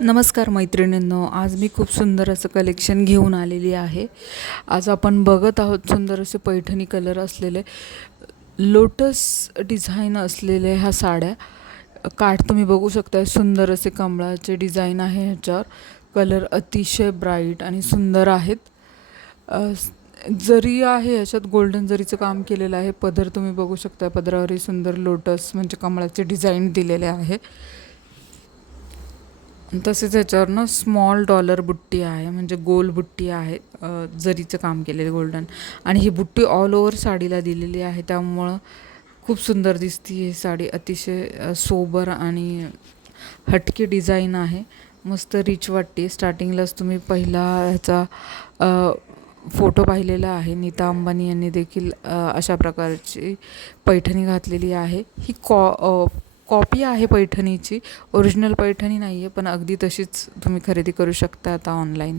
नमस्कार मैत्रिणींनो, आज मी खूप सुंदर असं कलेक्शन घेऊन आलेली आहे। आज आपण बघत आहोत सुंदर असे पैठणी कलर असलेले लोटस डिझाईन असलेले ह्या साड्या। काठ तुम्ही बघू शकता, सुंदर असे कमळाचे डिझाईन आहे ह्याच्यावर। कलर अतिशय ब्राईट आणि सुंदर आहेत। जरी आहे ह्याच्यात गोल्डन जरीचं काम केलेलं आहे। पदर तुम्ही बघू शकता, पदरावरही सुंदर लोटस म्हणजे कमळाचे डिझाईन दिलेले आहे। तसेच ह्याच्यावर ना स्मॉल डॉलर बुट्टी आहे, म्हणजे गोल बुट्टी आहे, जरीचं काम केलेलं गोल्डन। आणि ही बुट्टी ऑल ओव्हर साडीला दिलेली आहे, त्यामुळं खूप सुंदर दिसती ही साडी। अतिशय सोबर आणि हटके डिझाईन आहे, मस्त रिच वाटते। स्टार्टिंगलाच तुम्ही पहिला ह्याचा फोटो पाहिलेला आहे। नीता अंबानी यांनी देखील अशा प्रकारची पैठणी घातलेली आहे। ही कॉपी आहे पैठणीची, ओरिजिनल पैठणी नाही आहे, पण अगदी तशीच तुम्ही खरेदी करू शकता आता ऑनलाईन।